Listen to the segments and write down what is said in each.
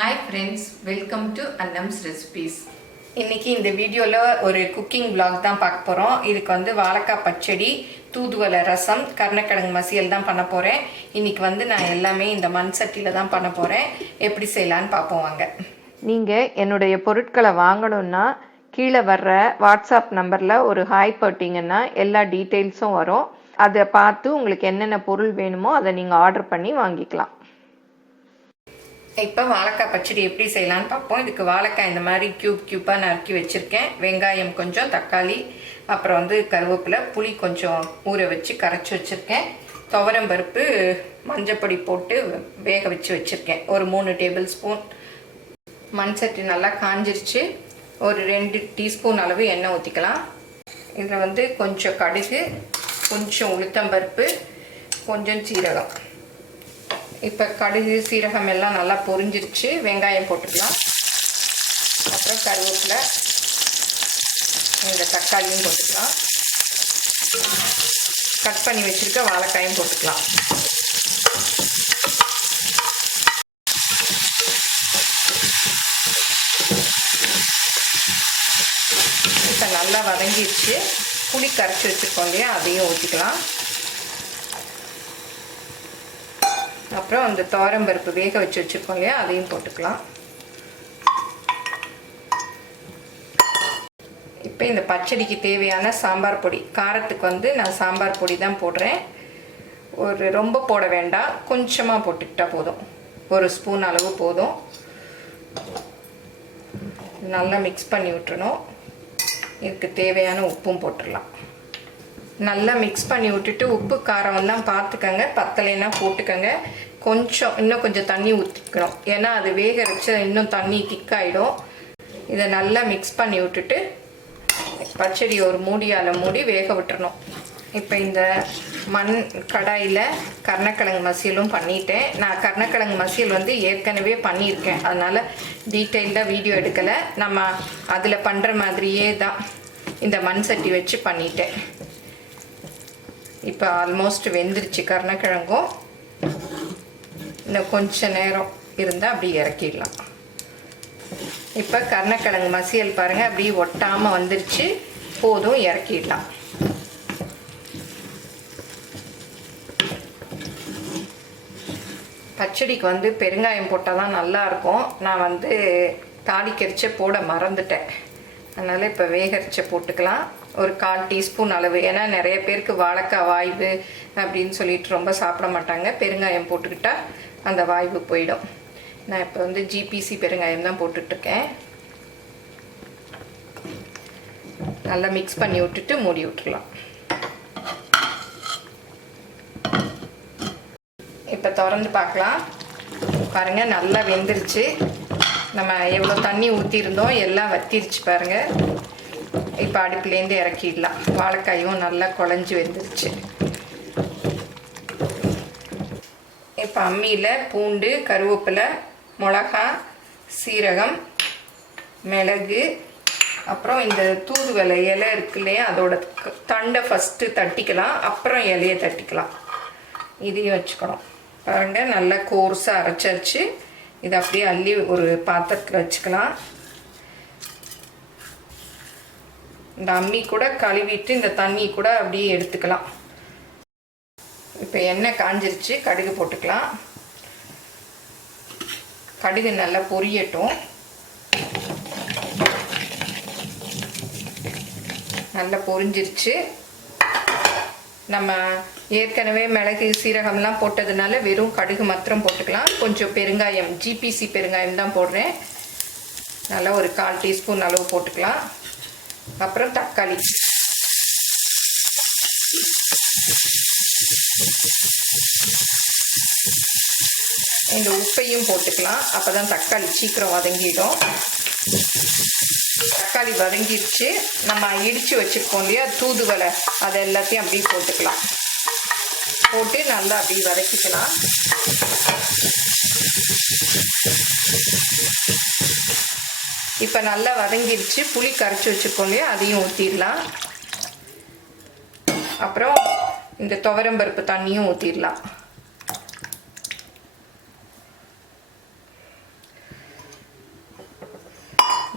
Hi friends, welcome to Annams recipes. இன்னைக்கு இந்த வீடியோல ஒரு குக்கிங் vlog தான் பார்க்க போறோம். இதுக்கு வந்து வாழைக்காய் பச்சடி, தூதுவளை ரசம், கருணக்கிழங்கு மசியல் தான் பண்ண போறேன். இன்னைக்கு நான் எல்லாமே இந்த மண் சட்டில தான் பண்ண போறேன். எப்படி செய்யலாம்னு பாப்போம் வாங்க. நீங்க என்னுடைய பொருட்களை வாங்கணும்னா கீழே வர்ற வாட்ஸ்அப் நம்பர்ல ஒரு ஹாய் போட்டீங்கன்னா எல்லா டீடைல்ஸும் வரும். அதை பார்த்து உங்களுக்கு என்னென்ன பொருள் வேணுமோ அதை நீங்க ஆர்டர் பண்ணி வாங்கிக்கலாம். இப்போ வாழைக்காய் பச்சடி எப்படி செய்யலான்னு பார்ப்போம். இதுக்கு வாழைக்காய் இந்த மாதிரி கியூப்பாக நறுக்கி வச்சுருக்கேன். வெங்காயம் கொஞ்சம், தக்காளி, அப்புறம் கருவேப்பிலை, புளி கொஞ்சம் ஊற வச்சு கரைச்சி வச்சுருக்கேன். துவரம் பருப்பு மஞ்சப்பொடி போட்டு வேக வச்சு வச்சுருக்கேன். ஒரு 3 டேபிள் ஸ்பூன். மண் சட்டி நல்லா காஞ்சிருச்சு. ஒரு 2 டீஸ்பூன் அளவு எண்ணெய் ஊற்றிக்கலாம். இதில் கொஞ்சம் கடுகு, கொஞ்சம் உளுத்தம்பருப்பு, கொஞ்சம் சீரகம். இப்போ கடுகு சீரகம் எல்லாம் நல்லா பொரிஞ்சிருச்சு. வெங்காயம் போட்டுக்கலாம். அப்புறம் கருவேப்பிலை, இந்த தக்காளியும் போட்டுக்கலாம். கட் பண்ணி வச்சுருக்க வாழைக்காயும் போட்டுக்கலாம். இப்போ நல்லா வதங்கிடுச்சு. புளி கரைச்சி வச்சுருக்கோம் இல்லையா, அதையும் ஊற்றிக்கலாம். அப்புறம் அந்த துவரம் பருப்பு வேக வச்சு வச்சுருக்கோம் இல்லையா, அதையும் போட்டுக்கலாம். இப்போ இந்த பச்சடிக்கு தேவையான சாம்பார் பொடி, காரத்துக்கு நான் சாம்பார் பொடி தான் போடுறேன். ரொம்ப போட வேண்டாம், கொஞ்சமாக போட்டுக்கிட்டா போதும். 1 ஸ்பூன் அளவு போதும். நல்லா மிக்ஸ் பண்ணி விட்டுறணும். இதுக்கு தேவையான உப்பும் போட்டுடலாம். நல்லா மிக்ஸ் பண்ணி விட்டுட்டு உப்பு காரம்லாம் பார்த்துக்கங்க. பத்தலைன்னா போட்டுக்கங்க. இன்னும் கொஞ்சம் தண்ணி ஊற்றிக்கணும். ஏன்னா அது வேக வச்சு இன்னும் தண்ணி திக்காயிடும். இதை நல்லா மிக்ஸ் பண்ணி விட்டுட்டு பச்சடி ஒரு மூடியால் மூடி வேக விட்டுறணும். இப்போ இந்த மண் கடாயில் கருணக்கிழங்கு மசியலும் பண்ணிட்டேன். நான் கருணக்கிழங்கு மசியல் ஏற்கனவே பண்ணியிருக்கேன். அதனால் டீட்டெயில்டாக வீடியோ எடுக்கலை. நம்ம அதில் பண்ணுற மாதிரியே தான் இந்த மண் சட்டி வச்சு பண்ணிட்டேன். இப்போ ஆல்மோஸ்ட் வெந்துருச்சு கருணக்கிழங்கும். இன்னும் கொஞ்சம் நேரம் இருந்தால் அப்படி இறக்கிடலாம். இப்போ கருணக்கிழங்கு மசியல் பாருங்கள், அப்படி ஒட்டாமல் வந்துருச்சு. போதும், இறக்கிடலாம். பச்சடிக்கு பெருங்காயம் போட்டால் தான் நல்லாயிருக்கும். நான் தாளிக்கரிச்ச போட மறந்துட்டேன். அதனால் இப்போ வேகரிச்ச போட்டுக்கலாம். ஒரு 1/4 டீஸ்பூன் அளவு. ஏன்னா நிறைய பேருக்கு வாழைக்காய் வாய்வு அப்படின்னு சொல்லிட்டு ரொம்ப சாப்பிட மாட்டாங்க. பெருங்காயம் போட்டுக்கிட்டா அந்த வாய்வு போயிடும். நான் இப்போ ஜிபிசி பெருங்காயம் தான் போட்டுட்ருக்கேன். நல்லா மிக்ஸ் பண்ணி விட்டுட்டு மூடி விட்டுடலாம். இப்போ திறந்து பார்க்கலாம். பாருங்கள், நல்லா வெந்துருச்சு. நம்ம எவ்வளோ தண்ணி ஊற்றிருந்தோம் எல்லாம் வத்திருச்சு பாருங்கள். இப்போ அடுப்புலேருந்து இறக்கிடலாம். வாழைக்காயும் நல்லா குழஞ்சி வெந்துருச்சு. இப்போ அம்மியில் பூண்டு, கருவேப்பிலை, மிளகா, சீரகம், மிளகு, அப்புறம் இந்த தூதுவளை இலை இருக்கு இல்லையா, அதோட தண்டை ஃபஸ்ட்டு தட்டிக்கலாம். அப்புறம் இலையை தட்டிக்கலாம். இதையும் வச்சுக்கணும். பாருங்கள், நல்லா கோர்ஸாக அரைச்சாச்சு. இதை அப்படியே அள்ளி ஒரு பாத்திரத்தில் வச்சுக்கலாம். இந்த அம்மி கூட கழுவிட்டு இந்த தண்ணி கூட அப்படியே எடுத்துக்கலாம். இப்போ எண்ணெய் காஞ்சிருச்சு. கடுகு போட்டுக்கலாம். கடுகு நல்லா பொரியட்டும். நல்லா பொரிஞ்சிருச்சு. நம்ம ஏற்கனவே மிளகு சீரகம்லாம் போட்டதுனால வெறும் கடுகு மாத்திரம் போட்டுக்கலாம். கொஞ்சம் பெருங்காயம், ஜிபிசி பெருங்காயம் தான் போடுறேன். நல்லா ஒரு 1/4 டீஸ்பூன் அளவு போட்டுக்கலாம். அப்புறம் தக்காளி, இந்த உப்பையும் போட்டுக்கலாம். அப்போ தான் தக்காளி சீக்கிரம் வதங்கிடும். தக்காளி வதங்கிடுச்சு. நம்ம இடித்து வச்சுருக்கோம் இல்லையா தூதுவளை, அதை எல்லாத்தையும் அப்படியே போட்டுக்கலாம். போட்டு நல்லா அப்படியே வதக்கிக்கலாம். இப்போ நல்லா வதங்கிடுச்சு. புளி கரைச்சி வச்சுருக்கோம் இல்லையா, அதையும் ஊற்றிடலாம். அப்புறம் இந்த துவரம் பருப்பு தண்ணியும் ஊற்றிடலாம்.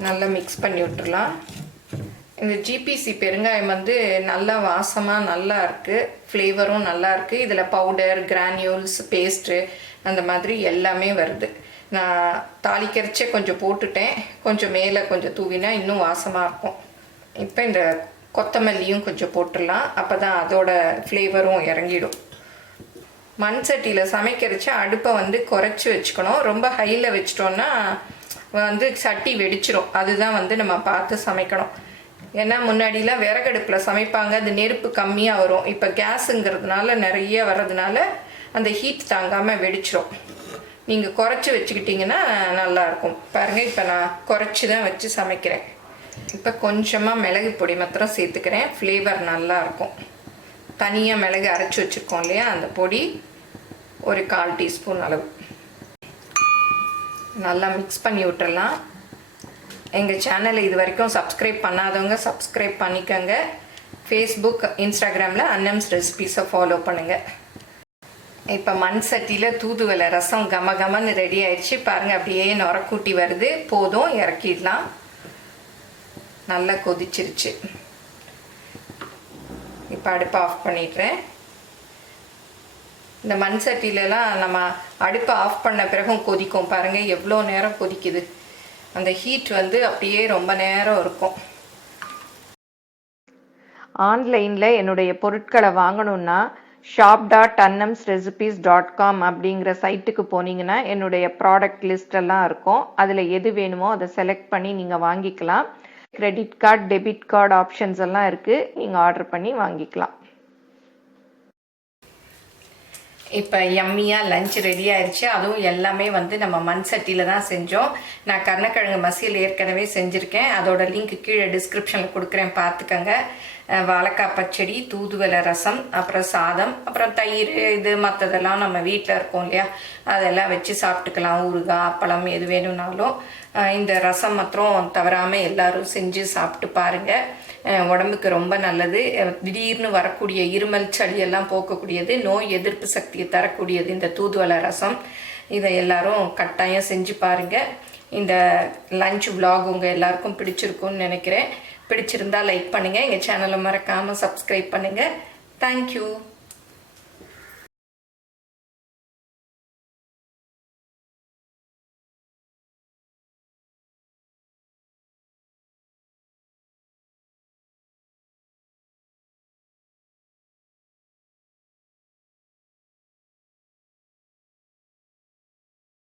நல்லா மிக்ஸ் பண்ணி விட்டுடலாம். இந்த ஜிபிசி பெருங்காயம் வந்து நல்லா வாசமாக நல்லா இருக்குது, ஃப்ளேவரும் நல்லா இருக்குது. இதில் பவுடர், கிரானியூல்ஸ், பேஸ்ட்டு அந்த மாதிரி எல்லாமே வருது. நான் தாளிக்கரைச்சே கொஞ்சம் போட்டுட்டேன், கொஞ்சம் மேலே கொஞ்சம் தூவினா இன்னும் வாசமாக இருக்கும். இப்போ இந்த கொத்தமல்லியும் கொஞ்சம் போட்டுடலாம், அப்போ தான் அதோட ஃப்ளேவரும் இறங்கிடும். மண் சட்டியில் சமைக்கிறச்ச அடுப்பை வந்து குறைச்சி வச்சுக்கணும். ரொம்ப ஹையில் வச்சிட்டோன்னா வந்து சட்டி வெடிச்சிடும். அதுதான் வந்து நம்ம பார்த்து சமைக்கணும். ஏன்னா முன்னாடிலாம் விறகடுப்பில் சமைப்பாங்க, அது நெருப்பு கம்மியாக வரும். இப்போ கேஸுங்கிறதுனால நிறைய வர்றதுனால அந்த ஹீட் தாங்காமல் வெடிச்சிடும். நீங்கள் குறைச்சி வச்சுக்கிட்டிங்கன்னா நல்லாயிருக்கும். பாருங்கள், இப்போ நான் குறைச்சி தான் வச்சு சமைக்கிறேன். இப்போ கொஞ்சமாக மிளகு பொடி மாத்திரம் சேர்த்துக்கிறேன், ஃப்ளேவர் நல்லாயிருக்கும். தனியாக மிளகு அரைச்சி வச்சுருக்கோம் இல்லையா, அந்த பொடி ஒரு 1/4 டீஸ்பூன் அளவு நல்லா மிக்ஸ் பண்ணி விட்டுறலாம். எங்கள் சேனலை இது வரைக்கும் சப்ஸ்கிரைப் பண்ணாதவங்க சப்ஸ்கிரைப் பண்ணிக்கோங்க. ஃபேஸ்புக், இன்ஸ்டாகிராமில் அன்னம்ஸ் ரெசிபீஸை ஃபாலோ பண்ணுங்கள். இப்போ மண் சட்டியில் தூதுவளை ரசம் கமகமன்னு ரெடி ஆயிடுச்சு. பாருங்கள், அப்படியே நுரக்கூட்டி வருது. போதும், இறக்கிடலாம். நல்லா கொதிச்சிருச்சு. இப்போ அடுப்பை ஆஃப் பண்ணிடுறேன். இந்த மண் சட்டிலலாம் நம்ம அடுப்பை ஆஃப் பண்ண பிறகும் கொதிக்கும். பாருங்கள் எவ்வளோ நேரம் கொதிக்குது. அந்த ஹீட் வந்து அப்படியே ரொம்ப நேரம் இருக்கும். ஆன்லைனில் என்னுடைய பொருட்களை வாங்கணுன்னா shop.annamsrecipes.com அப்படிங்கிற சைட்டுக்கு போனீங்கன்னா என்னுடைய ப்ராடக்ட் லிஸ்டெல்லாம் இருக்கும். அதில் எது வேணுமோ அதை செலக்ட் பண்ணி நீங்கள் வாங்கிக்கலாம். Credit card, debit card options எல்லாம் இருக்குது, நீங்கள் ஆர்டர் பண்ணி வாங்கிக்கலாம். இப்போ யம்மியாக லஞ்ச் ரெடி ஆயிடுச்சு. அதுவும் எல்லாமே வந்து நம்ம மண் சட்டியில் தான் செஞ்சோம். நான் கருணக்கிழங்கு மசியல் ஏற்கனவே செஞ்சுருக்கேன், அதோட லிங்க் கீழே டிஸ்கிரிப்ஷனில் கொடுக்குறேன், பார்த்துக்கங்க. வாழைக்காய் பச்சடி, தூதுவளை ரசம், அப்புறம் சாதம், அப்புறம் தயிர், இது மற்றதெல்லாம் நம்ம வீட்டில் இருக்கோம் இல்லையா, அதெல்லாம் வச்சு சாப்பிட்டுக்கலாம். ஊறுகாய், அப்பளம் எது வேணும்னாலும். இந்த ரசம் மாத்திரம் தவறாமல் எல்லோரும் செஞ்சு சாப்பிட்டு பாருங்கள். உடம்புக்கு ரொம்ப நல்லது. திடீர்னு வரக்கூடிய இருமல், சளியெல்லாம் போக்கக்கூடியது, நோய் எதிர்ப்பு சக்தியை தரக்கூடியது இந்த தூதுவளை ரசம். இதை எல்லாரும் கட்டாயம் செஞ்சு பாருங்கள். இந்த லஞ்ச் vlog உங்கள் எல்லாருக்கும் பிடிச்சிருக்கும்னு நினைக்கிறேன். பிடிச்சிருந்தால் லைக் பண்ணுங்கள், எங்கள் சேனலை மறக்காமல் சப்ஸ்கிரைப் பண்ணுங்கள். தேங்க்யூ.